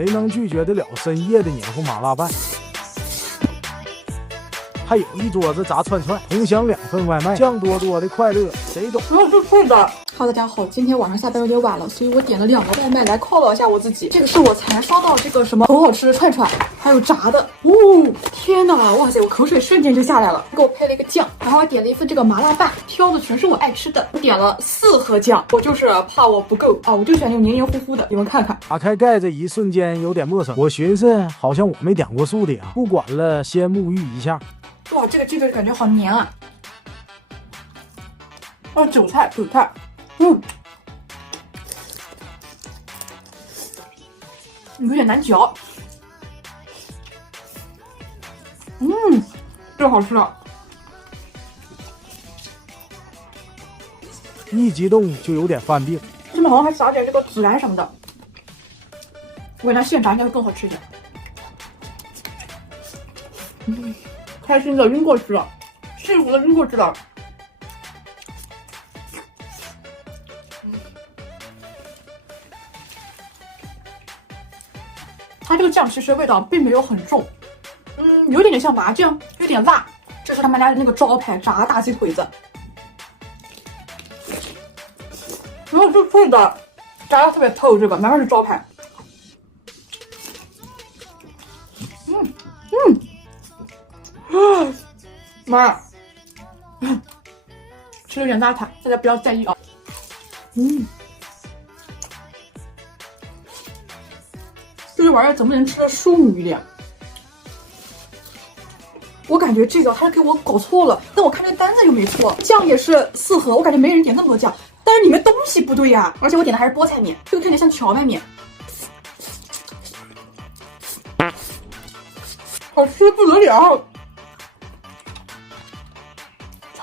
谁能拒绝得了深夜的黏糊麻辣拌？还有一桌子炸串串，同享2份外卖，酱多多的快乐，谁懂？是脆的。Hello， 大家好，今天晚上下班有点晚了，所以我点了2个外卖来犒劳一下我自己。这个是我才烧到这个什么很好吃的串串，还有炸的。哦，天哪，哇塞，我口水瞬间就下来了。给我配了一个酱，然后还点了一份这个麻辣拌，挑的全是我爱吃的。我点了4盒酱，我就是怕我不够啊，我就喜欢那种黏黏糊糊的。你们看看，打开盖子一瞬间有点陌生，我寻思好像我没点过素的呀，不管了，先沐浴一下。哇，这个感觉好黏啊！哦，韭菜，有点难嚼。这好吃啊！一激动就有点犯病。这边好像还撒点这个孜然什么的，我给它现炸应该会更好吃一点。开心的晕过去了，幸福的晕过去了。它这个酱其实味道并没有很重，有点像麻酱，有点辣。这是他们家的那个招牌炸大鸡腿子，然后就脆的，炸的特别透，这个难怪是招牌。妈呀，吃的有点邋遢，大家不要在意啊。这玩意儿怎么能吃的淑女一点？我感觉这个他给我搞错了，但我看这个单子又没错，酱也是4盒，我感觉没人点那么多酱，但是里面东西不对呀，而且我点的还是菠菜面，这个看起来像荞麦面，好吃不得了。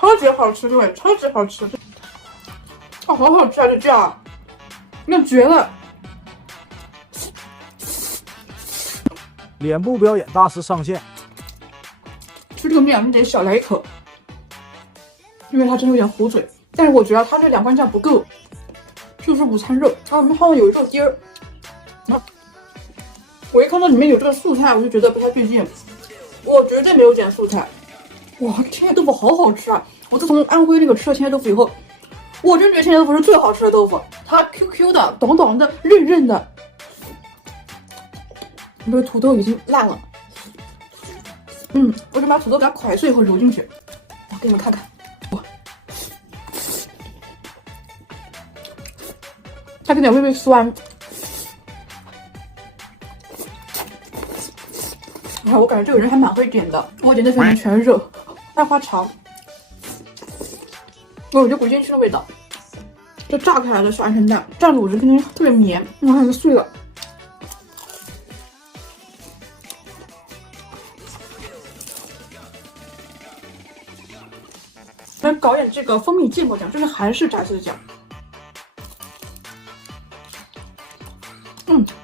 超级好吃，对，超级好吃，好好吃啊！这酱，那绝了！脸部表演大师上线，吃这个面你得小来一口，因为它真的有点糊嘴。但是我觉得它这2罐酱不够，就是午餐肉啊，好像有肉丁儿。我一看到里面有这个素菜，我就觉得不太对劲，我绝对没有点素菜。哇，青菜豆腐好好吃啊！我自从安徽那个吃了青菜豆腐以后，我真觉得青菜豆腐是最好吃的豆腐。它 QQ 的、短短的、韧韧的。这个土豆已经烂了，我就把土豆给它蒯碎以后揉进去，我给你们看看，哇，它有点微微酸。我感觉这个人还蛮会点的，我点的里面全是肉。爱花肠，我觉得滚进去的味道，这炸开来的小鹌鹑蛋蘸卤汁肯定特别绵，然后它就碎了。来搞点这个蜂蜜芥末酱，这是韩式炸鸡酱。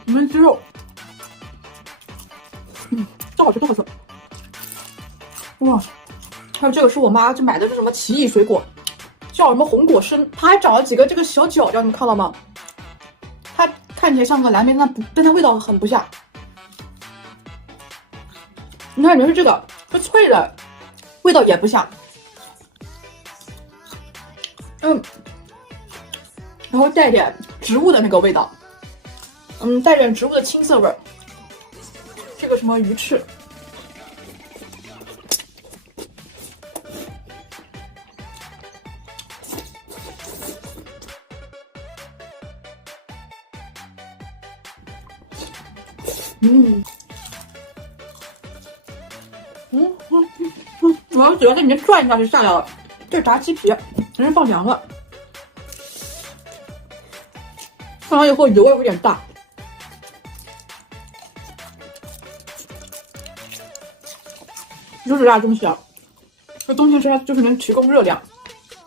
里面鸡肉，都好吃，都好吃。哇！还有这个是我妈就买的是什么奇异水果，叫什么红果参，它还长了几个这个小角角，你们看到吗？它看起来像个蓝莓，但它味道很不像。你看里面是这个，是脆的，味道也不像。然后带点植物的那个味道，带点植物的青涩味儿。这个什么鱼翅。主要嘴巴在里面转一下就下来了。这炸鸡皮还是放凉了，放完以后油有点大。油脂大的东西啊，这冬天吃它就是能提供热量，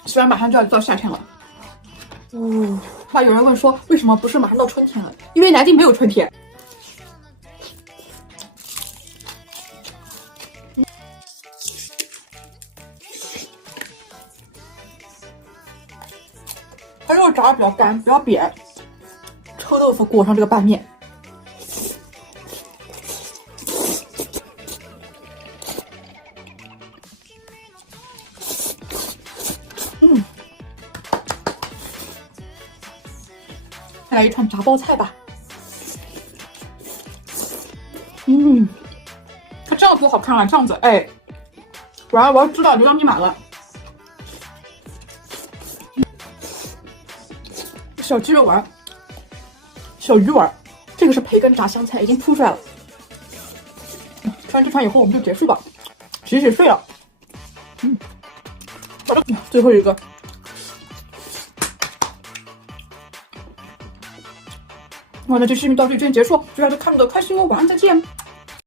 虽然马上就要到夏天了。怕有人问说为什么不是马上到春天了？因为南京没有春天。它肉炸的比较干，比较扁。臭豆腐裹上这个拌面，再来一串炸包菜吧。它这样多好看啊！这样子，哎，我要知道流量密码了。小鸡肉丸，小鱼丸，这个是培根炸香菜，已经铺出来了。吃完这串以后，我们就结束吧，洗洗睡了。好的，最后一个。好，那这视频到这里结束，祝大家看的开心哦，晚安，再见。